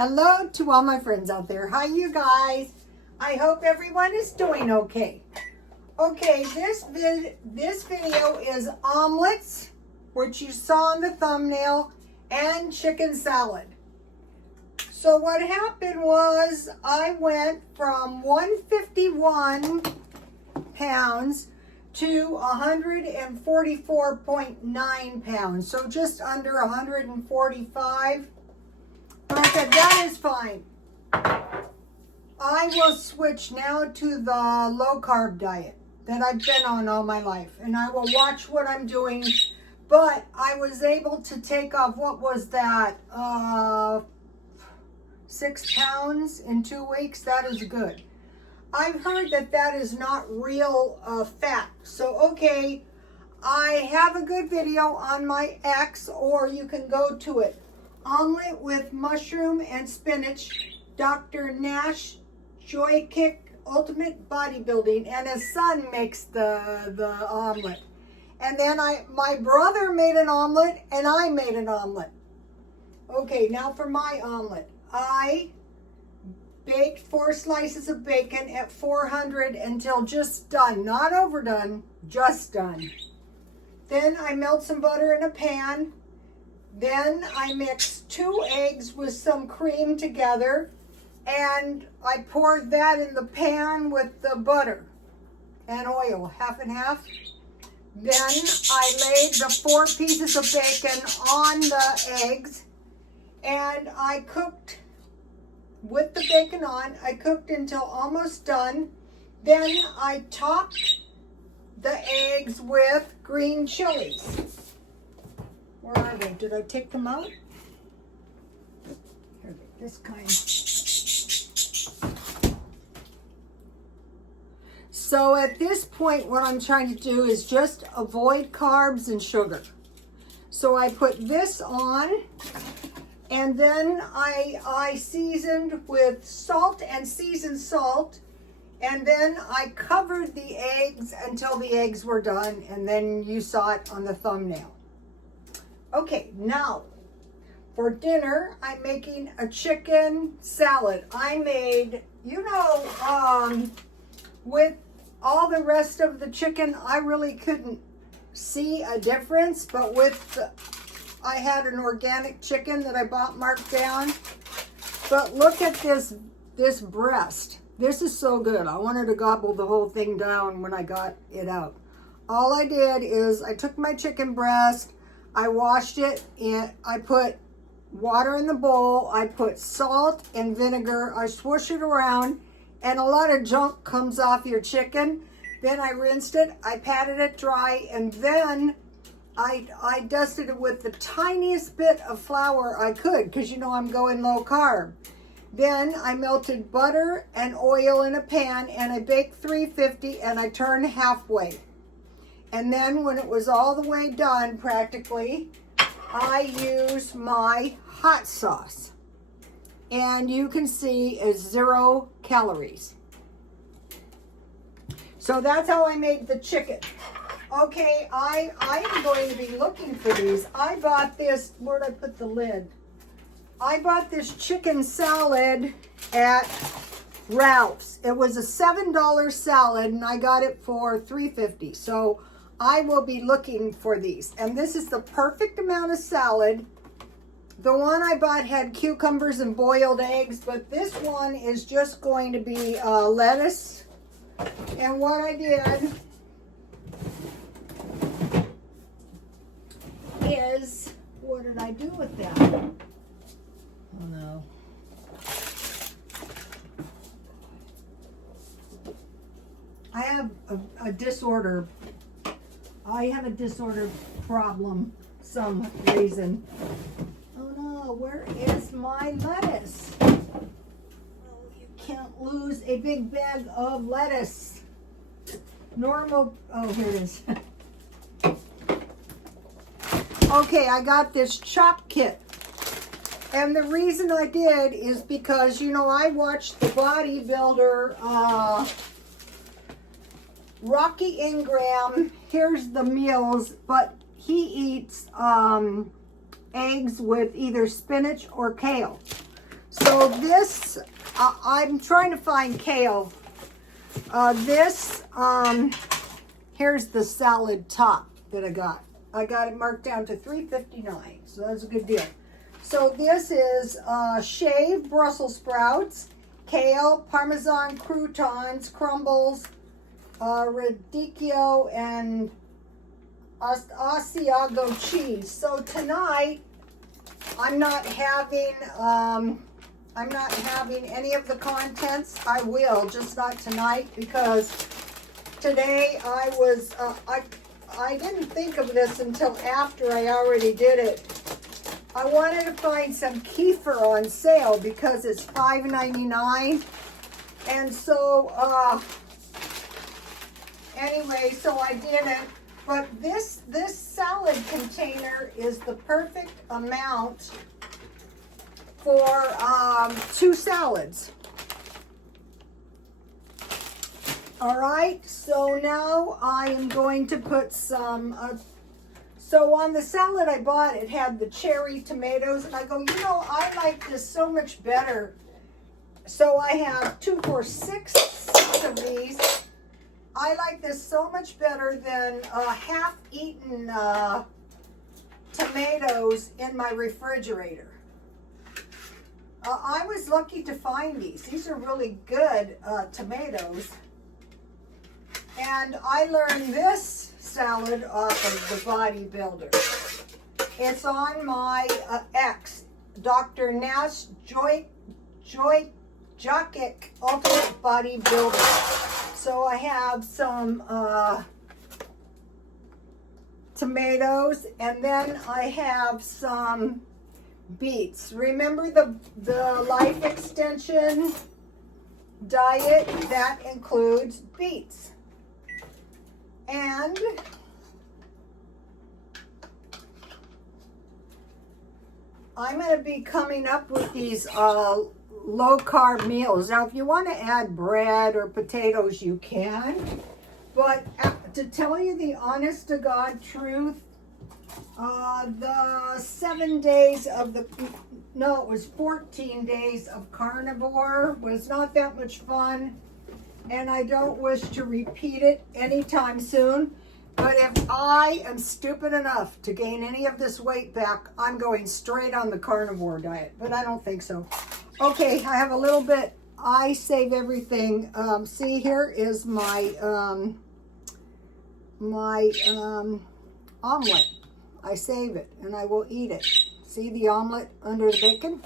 Hello to all my friends out there. Hi, you guys. I hope everyone is doing okay. Okay, this video is omelets, which you saw in the thumbnail, and chicken salad. So what happened was I went from 151 pounds to 144.9 pounds. So just under 145. But I said, that is fine. I will switch now to the low-carb diet that I've been on all my life. And I will watch what I'm doing. But I was able to take off, what was that, 6 pounds in 2 weeks. That is good. I've heard that that is not real fat. So, okay, I have a good video on my X, or you can go to it. Omelet with mushroom and spinach, Dr. Nash Joy Kick Ultimate Bodybuilding, and his son makes the omelet. And then my brother made an omelet, and I made an omelet. Okay, now for my omelet. I baked 4 slices of bacon at 400 until just done. Not overdone, just done. Then I melt some butter in a pan. Then I mix 2 eggs with some cream together, and I poured that in the pan with the butter and oil, half and half. Then I laid the 4 pieces of bacon on the eggs, and I cooked with the bacon on. I cooked until almost done. Then I topped the eggs with green chilies. Where are they? Did I take them out? Here, this kind. So at this point, what I'm trying to do is just avoid carbs and sugar. So I put this on, and then I seasoned with salt and seasoned salt, and then I covered the eggs until the eggs were done, and then you saw it on the thumbnail. Okay, now for dinner, I'm making a chicken salad. I made, with all the rest of the chicken, I really couldn't see a difference, but I had an organic chicken that I bought marked down. But look at this breast. This is so good. I wanted to gobble the whole thing down when I got it out. All I did is I took my chicken breast, I washed it, and I put water in the bowl. I put salt and vinegar. I swoosh it around, and a lot of junk comes off your chicken. Then I rinsed it. I patted it dry, and then I dusted it with the tiniest bit of flour I could, because I'm going low carb. Then I melted butter and oil in a pan, and I baked 350, and I turned halfway. And then when it was all the way done, practically, I used my hot sauce. And you can see it's 0 calories. So that's how I made the chicken. Okay, I am going to be looking for these. I bought this, where'd I put the lid? I bought this chicken salad at Ralph's. It was a $7 salad, and I got it for $3.50. So I will be looking for these. And this is the perfect amount of salad. The one I bought had cucumbers and boiled eggs, but this one is just going to be lettuce. And what I did is, what did I do with that? Oh no. I have a disorder. I have a disorder problem, some reason. Oh no, where is my lettuce? Oh, you can't lose a big bag of lettuce. Normal, oh, here it is. Okay, I got this chop kit. And the reason I did is because, I watched the bodybuilder, Rocky Ingram. Here's the meals, but he eats eggs with either spinach or kale. So this, I'm trying to find kale. Here's the salad top that I got. I got it marked down to $3.59, so that's a good deal. So this is shaved Brussels sprouts, kale, Parmesan croutons, crumbles, radicchio, and Asiago cheese. So tonight, I'm not having any of the contents. I will, just not tonight, because today I didn't think of this until after I already did it. I wanted to find some kefir on sale because it's $5.99, and so anyway, so I didn't. But this salad container is the perfect amount for 2 salads. All right, so now I am going to put some, so on the salad I bought, it had the cherry tomatoes, and I go, you know, I like this so much better. So I have 2, 4, 6 of these. I like this so much better than half-eaten tomatoes in my refrigerator. I was lucky to find these. These are really good tomatoes. And I learned this salad off of the Bodybuilder. It's on my X, Dr. Nash Jokic Ultimate Bodybuilder. So I have some tomatoes, and then I have some beets. Remember the life extension diet? That includes beets. And I'm going to be coming up with these low-carb meals. Now, if you want to add bread or potatoes, you can. But to tell you the honest-to-God truth, the 7 days of it was 14 days of carnivore was not that much fun. And I don't wish to repeat it anytime soon. But if I am stupid enough to gain any of this weight back, I'm going straight on the carnivore diet. But I don't think so. Okay, I have a little bit. I save everything. See, here is my omelet. I save it, and I will eat it. See the omelet under the bacon?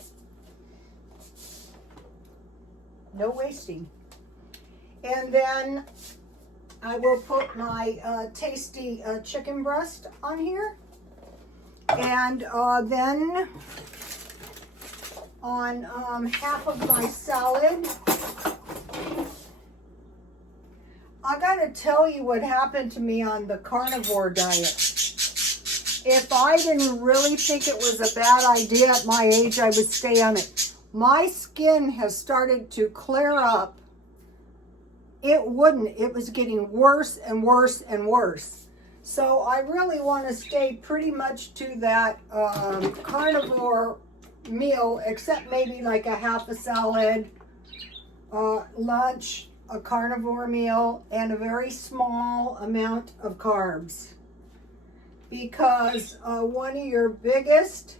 No wasting. And then I will put my tasty chicken breast on here. And then on half of my salad. I gotta tell you what happened to me on the carnivore diet. If I didn't really think it was a bad idea at my age, I would stay on it. My skin has started to clear up. It wouldn't. It was getting worse and worse and worse. So I really want to stay pretty much to that carnivore meal, except maybe like a half a salad, lunch, a carnivore meal, and a very small amount of carbs. Because one of your biggest,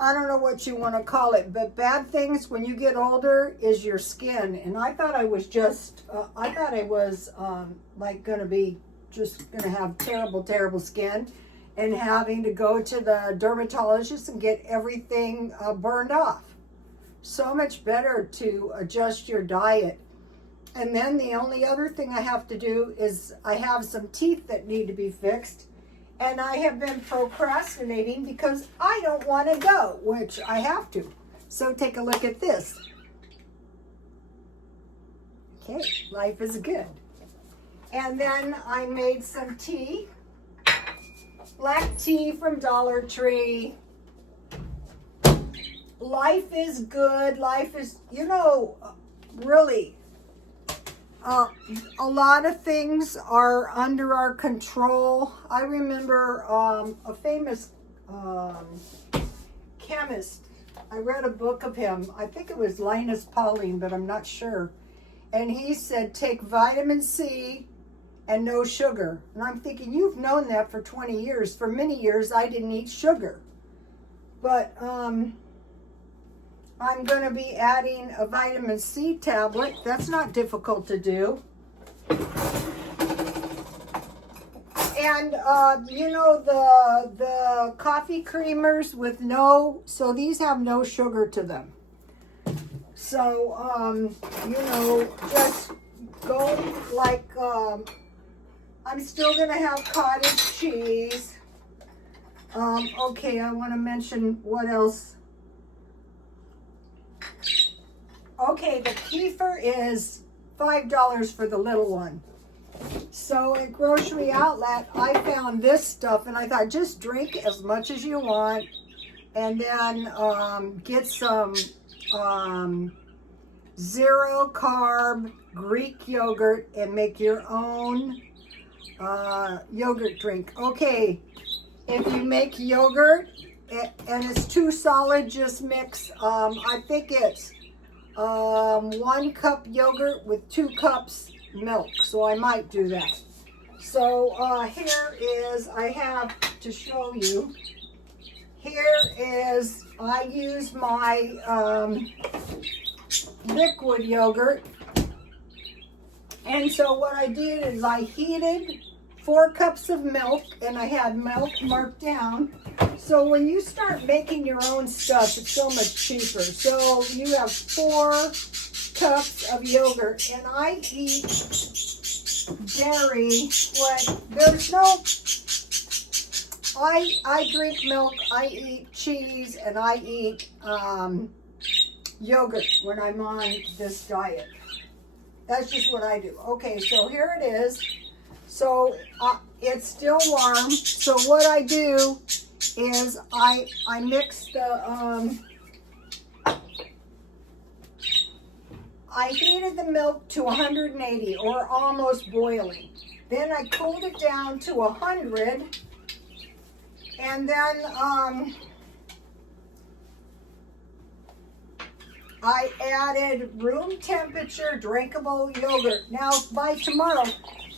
I don't know what you want to call it, but bad things when you get older is your skin. And I thought I was just, like going to be just going to have terrible, terrible skin, and having to go to the dermatologist and get everything burned off. So much better to adjust your diet. And then the only other thing I have to do is I have some teeth that need to be fixed. And I have been procrastinating because I don't want to go, which I have to. So take a look at this. Okay, life is good. And then I made some tea. Black tea from Dollar Tree. Life is good. Life is, really, a lot of things are under our control. I remember a famous chemist I read a book of him. I think it was Linus Pauling, but I'm not sure. And he said, take vitamin C and no sugar. And I'm thinking, you've known that for 20 years. For many years, I didn't eat sugar. But I'm going to be adding a vitamin C tablet. That's not difficult to do. And, you know, the coffee creamers with so these have no sugar to them. So, you know, just go like, I'm still going to have cottage cheese. Okay, I want to mention what else. Okay, the kefir is $5 for the little one. So at Grocery Outlet, I found this stuff, and I thought, just drink as much as you want, and then get some zero-carb Greek yogurt and make your own yogurt drink. Okay, if you make yogurt and it's too solid, just mix, I think it's 1 cup yogurt with 2 cups milk, so I might do that. So here is, I have to show you, here is, I use my liquid yogurt, and so what I did is I heated 4 cups of milk, and I had milk marked down. So when you start making your own stuff, it's so much cheaper. So you have 4 cups of yogurt, and I eat dairy. There's no, I drink milk, I eat cheese, and I eat yogurt when I'm on this diet. That's just what I do. Okay, so here it is. So it's still warm. So what I do is I mix the, I heated the milk to 180 or almost boiling. Then I cooled it down to 100, and then I added room temperature drinkable yogurt. Now by tomorrow,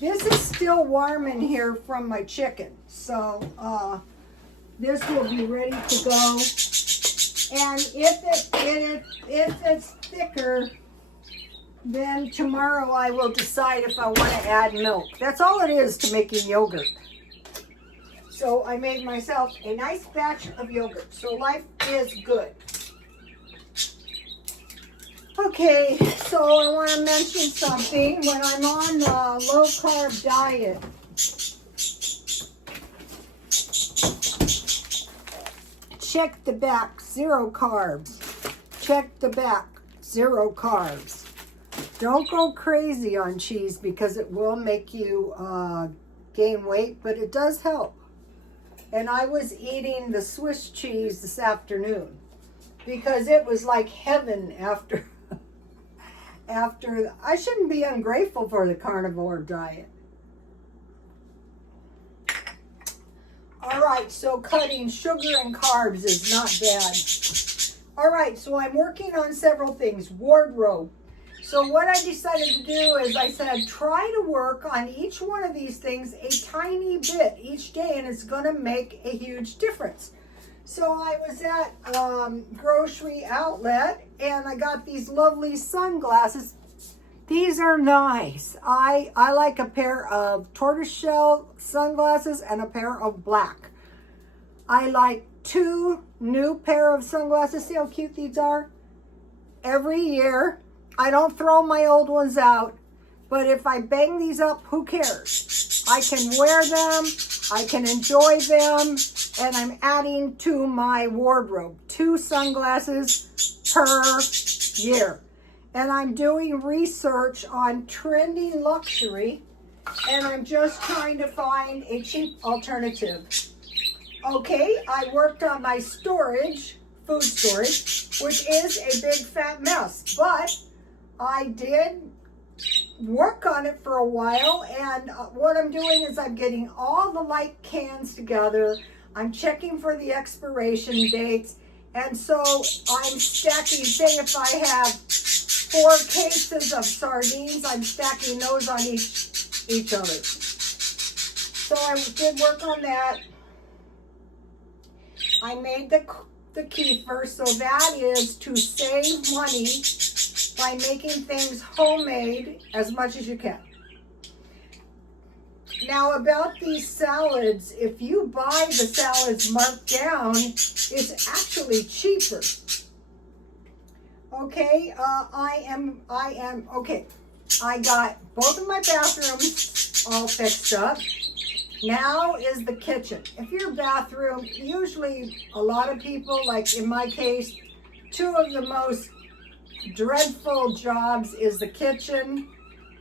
this is still warm in here from my chicken, so this will be ready to go. And if it's thicker, then tomorrow I will decide if I want to add milk. That's all it is to making yogurt. So I made myself a nice batch of yogurt. So life is good. Okay, so I want to mention something. When I'm on the low-carb diet, check the back, 0 carbs. Check the back, 0 carbs. Don't go crazy on cheese because it will make you gain weight, but it does help. And I was eating the Swiss cheese this afternoon because it was like heaven after I shouldn't be ungrateful for the carnivore diet. All right, so cutting sugar and carbs is not bad. All right, so I'm working on several things. Wardrobe. So what I decided to do is I said, try to work on each one of these things a tiny bit each day, and it's going to make a huge difference. So I was at Grocery Outlet, and I got these lovely sunglasses. These are nice. I like a pair of tortoiseshell sunglasses and a pair of black. I like 2 new pair of sunglasses. See how cute these are? Every year. I don't throw my old ones out, but if I bang these up, who cares? I can wear them, I can enjoy them, and I'm adding to my wardrobe 2 sunglasses per year. And I'm doing research on trending luxury, and I'm just trying to find a cheap alternative. Okay, I worked on my storage, food storage, which is a big fat mess, but I did work on it for a while, and what I'm doing is I'm getting all the light cans together. I'm checking for the expiration dates, And so I'm stacking, say if I have 4 cases of sardines, I'm stacking those on each other. So I did work on that. I made the kefir, so that is to save money by making things homemade as much as you can. Now about these salads, if you buy the salads marked down, it's actually cheaper. Okay, okay. I got both of my bathrooms all fixed up. Now is the kitchen. If your bathroom, usually a lot of people, like in my case, 2 of the most dreadful jobs is the kitchen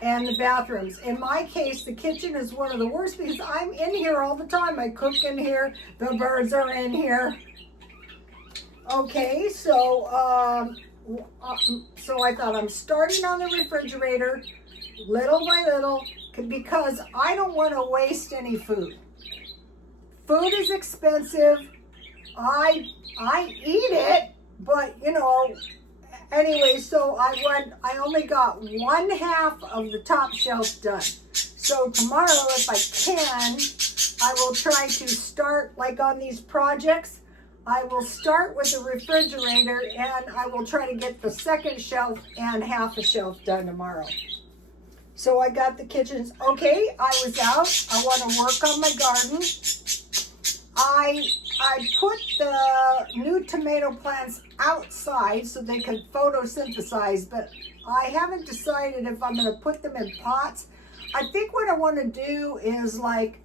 and the bathrooms. In my case, the kitchen is one of the worst because I'm in here all the time. I cook in here. The birds are in here. Okay, so I thought I'm starting on the refrigerator little by little because I don't want to waste any food. Food is expensive. I eat it, but you know, anyway, so I only got 1/2 of the top shelf done. So tomorrow, if I can, I will try to start, like on these projects, I will start with the refrigerator and I will try to get the second shelf and 1/2 a shelf done tomorrow. So I got the kitchens. Okay, I was out. I want to work on my garden. I put the new tomato plants outside so they could photosynthesize, but I haven't decided if I'm going to put them in pots. I think what I want to do is, like,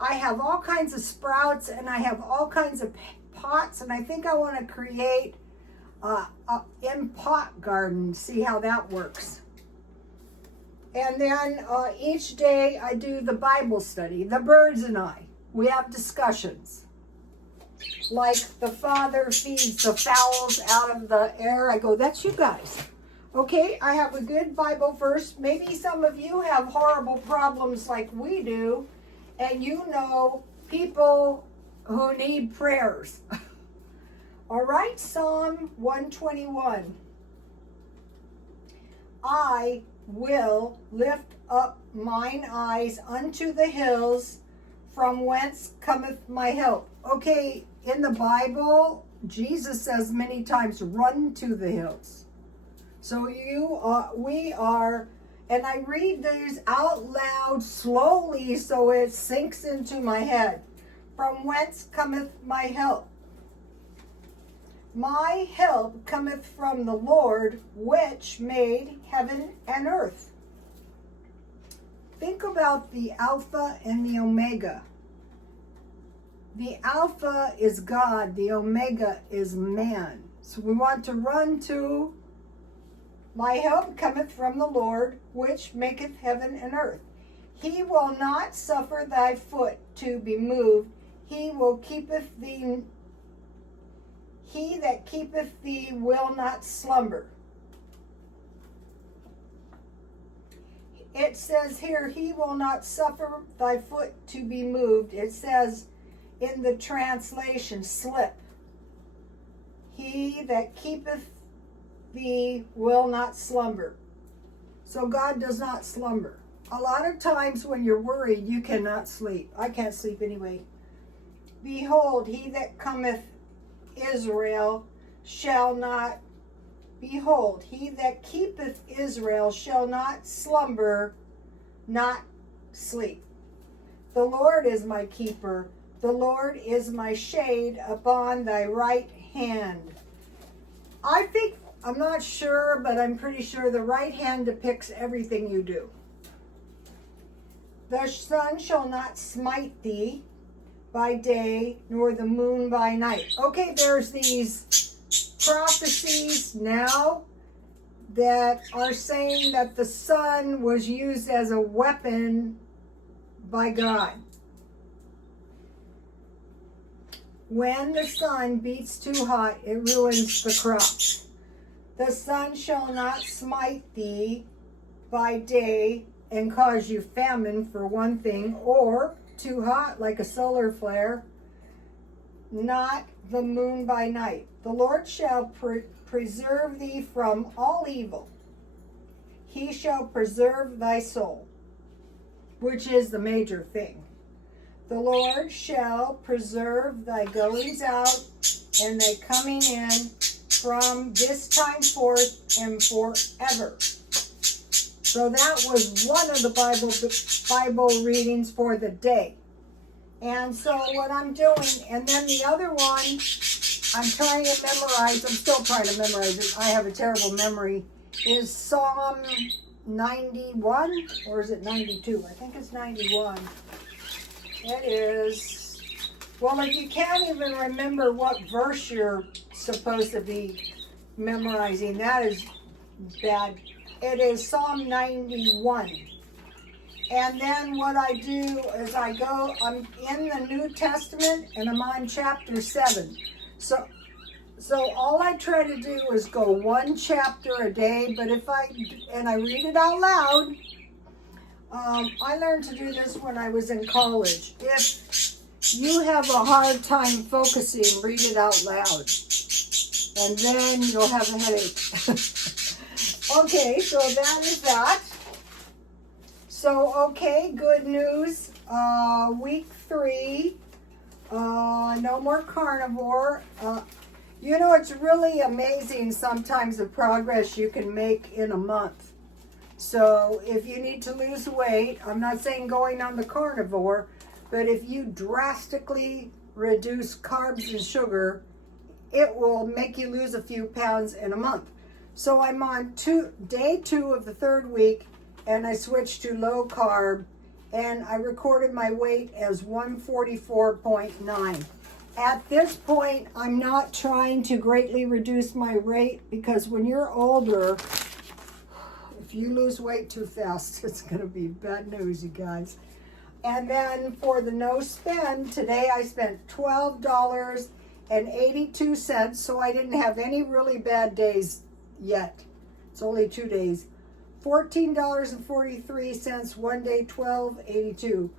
I have all kinds of sprouts and I have all kinds of pots, and I think I want to create a in-pot garden, see how that works. And then each day I do the Bible study. The birds and I, we have discussions. Like the Father feeds the fowls out of the air. I go, that's you guys. Okay, I have a good Bible verse. Maybe some of you have horrible problems like we do, and you know people who need prayers. All right, Psalm 121. I will lift up mine eyes unto the hills, from whence cometh my help. Okay, in the Bible, Jesus says many times, run to the hills. So we are, and I read these out loud slowly so it sinks into my head. From whence cometh my help? My help cometh from the Lord, which made heaven and earth. Think about the Alpha and the Omega. The Alpha is God, the Omega is man. So we want to run to, my help cometh from the Lord, which maketh heaven and earth. He will not suffer thy foot to be moved. He that keepeth thee will not slumber. It says here, he will not suffer thy foot to be moved. It says in the translation, slip. He that keepeth thee will not slumber. So God does not slumber. A lot of times when you're worried, you cannot sleep. I can't sleep anyway. Behold, he that cometh Israel shall not, behold, he that keepeth Israel shall not slumber, not sleep. The Lord is my keeper. The Lord is my shade upon thy right hand. I think, I'm not sure, but I'm pretty sure the right hand depicts everything you do. The sun shall not smite thee by day, nor the moon by night. Okay, there's these prophecies now that are saying that the sun was used as a weapon by God. When the sun beats too hot, it ruins the crops. The sun shall not smite thee by day and cause you famine, for one thing, or too hot like a solar flare. not the moon by night. The Lord shall preserve thee from all evil. He shall preserve thy soul, which is the major thing. The Lord shall preserve thy goings out and thy coming in from this time forth and forever. So that was one of the Bible readings for the day. And so what I'm doing, and then the other one, I'm trying to memorize. I'm still trying to memorize it. I have a terrible memory. Is Psalm 91, or is it 92? I think it's 91. It is. Well, if you can't even remember what verse you're supposed to be memorizing, that is bad. It is Psalm 91. And then what I do is I'm in the New Testament and I'm on chapter 7. So all I try to do is go one chapter a day, but I read it out loud. I learned to do this when I was in college. If you have a hard time focusing, read it out loud. And then you'll have a headache. Okay, so that is that. So, okay, good news. Week 3, no more carnivore. You know, it's really amazing sometimes the progress you can make in a month. So if you need to lose weight, I'm not saying going on the carnivore, but if you drastically reduce carbs and sugar, it will make you lose a few pounds in a month. So I'm on day 2 of the 3rd week, and I switched to low carb, and I recorded my weight as 144.9. At this point, I'm not trying to greatly reduce my weight, because when you're older, if you lose weight too fast, it's going to be bad news, you guys. And then for the no spend, today I spent $12.82, so I didn't have any really bad days yet. It's only 2 days. $14.43, one day, $12.82.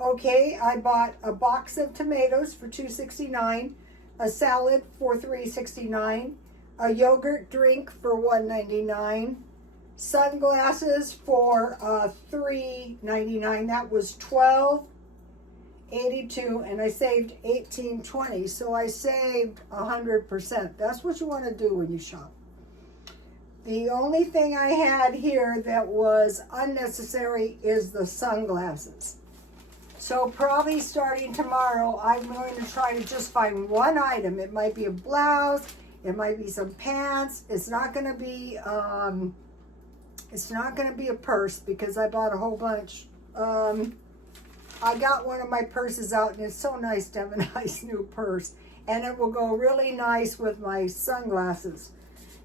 Okay, I bought a box of tomatoes for $2.69, a salad for $3.69, a yogurt drink for $1.99, sunglasses for $3.99. That was $12.82, and I saved $18.20. So I saved 100%. That's what you want to do when you shop. The only thing I had here that was unnecessary is the sunglasses. So probably starting tomorrow, I'm going to try to just find one item. It might be a blouse, it might be some pants. It's not going to be a purse, because I bought a whole bunch. I got one of my purses out, and it's so nice to have a nice new purse, and it will go really nice with my sunglasses.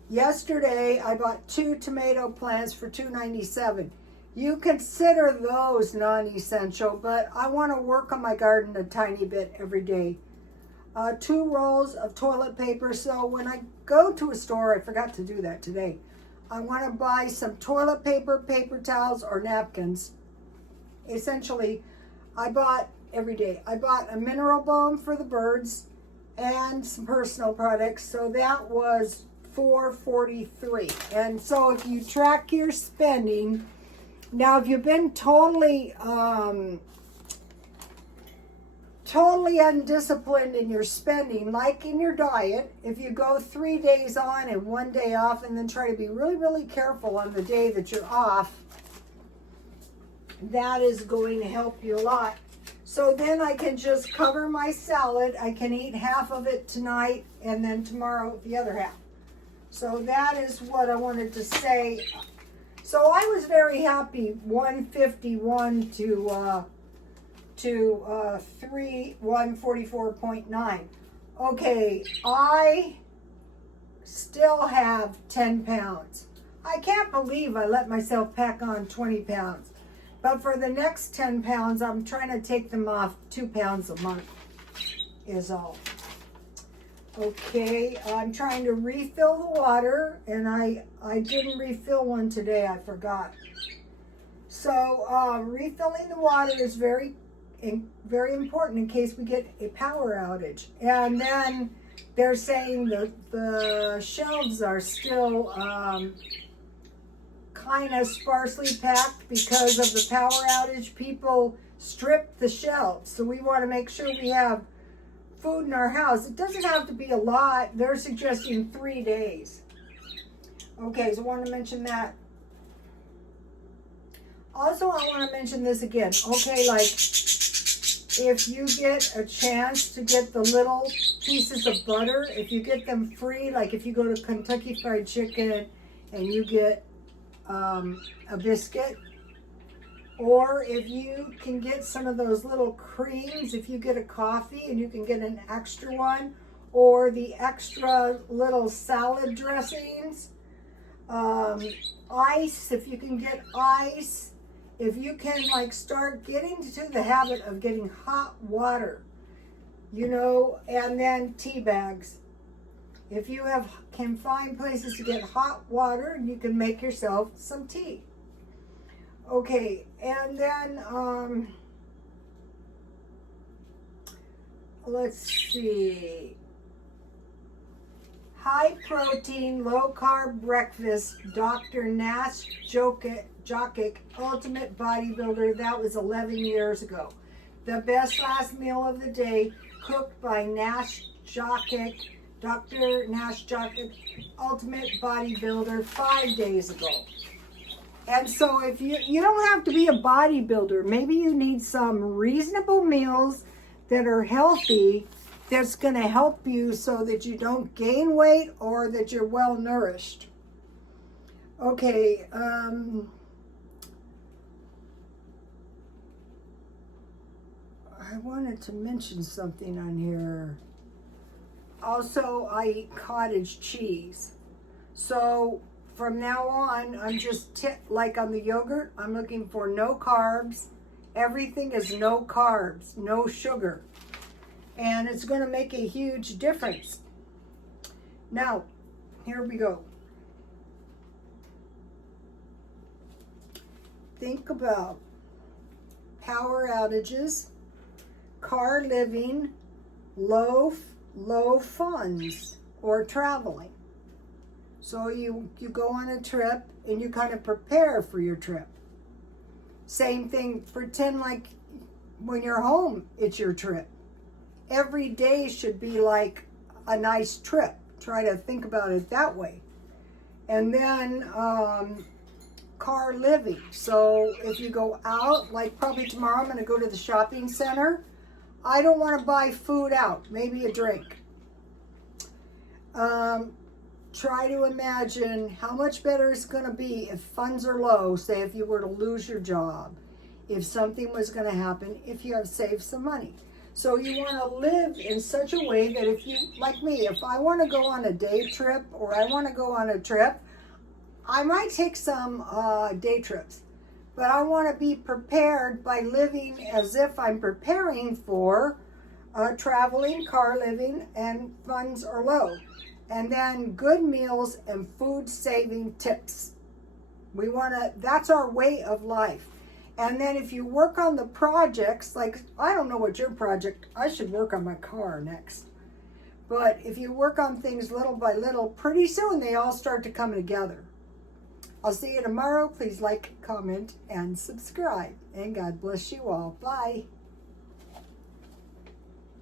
Yesterday, I bought 2 tomato plants for $2.97. You consider those non-essential, but I want to work on my garden a tiny bit every day. 2 rolls of toilet paper. So when I go to a store, I forgot to do that today, I want to buy some toilet paper, paper towels, or napkins. Essentially, I bought every day. I bought a mineral balm for the birds and some personal products. So that was $4.43. And so if you track your spending, now if you've been totally undisciplined in your spending, like in your diet, if you go 3 days on and 1 day off, and then try to be really, really careful on the day that you're off, that is going to help you a lot. So then I can just cover my salad. I can eat half of it tonight, and then tomorrow the other half. So that is what I wanted to say. So I was very happy, 151 to 144.9. Okay, I still have 10 pounds. I can't believe I let myself pack on 20 pounds. But for the next 10 pounds, I'm trying to take them off 2 pounds a month is all. Okay, I'm trying to refill the water, and I didn't refill one today, I forgot. So refilling the water is very very important in case we get a power outage. And then they're saying that the shelves are still kind of sparsely packed because of the power outage. People stripped the shelves, so we want to make sure we have food in our house. It doesn't have to be a lot. They're suggesting 3 days. Okay, so I want to mention that. Also, I want to mention this again. Okay, like if you get a chance to get the little pieces of butter, if you get them free, like if you go to Kentucky Fried Chicken and you get a biscuit, or if you can get some of those little creams, if you get a coffee and you can get an extra one, or the extra little salad dressings, ice, if you can get ice, if you can like start getting to the habit of getting hot water, you know, and then tea bags. If you can find places to get hot water, you can make yourself some tea. Okay, and then let's see. High protein, low carb breakfast, Dr. Nash Jokic, Ultimate Bodybuilder. That was 11 years ago. The best last meal of the day, cooked by Nash Jokic, Dr. Nash Jokic, Ultimate Bodybuilder, 5 days ago. And so if you don't have to be a bodybuilder, maybe you need some reasonable meals that are healthy, that's going to help you so that you don't gain weight or that you're well nourished. Okay, I wanted to mention something on here. Also, I eat cottage cheese. So from now on, I'm just, like on the yogurt, I'm looking for no carbs. Everything is no carbs, no sugar. And it's going to make a huge difference. Now, here we go. Think about power outages, car living, low funds, or traveling. So you go on a trip and you kind of prepare for your trip. Same thing, pretend like when you're home, it's your trip. Every day should be like a nice trip. Try to think about it that way. And then car living. So if you go out, like probably tomorrow I'm going to go to the shopping center. I don't want to buy food out, maybe a drink. Try to imagine how much better it's going to be if funds are low, say if you were to lose your job, if something was going to happen, if you have saved some money. So you want to live in such a way that if you, like me, if I want to go on a day trip or I want to go on a trip, I might take some day trips. But I want to be prepared by living as if I'm preparing for traveling, car living, and funds are low. And then good meals and food saving tips. We want to, that's our way of life. And then if you work on the projects, like, I don't know what your project, I should work on my car next. But if you work on things little by little, pretty soon they all start to come together. I'll see you tomorrow. Please like, comment, and subscribe. And God bless you all. Bye.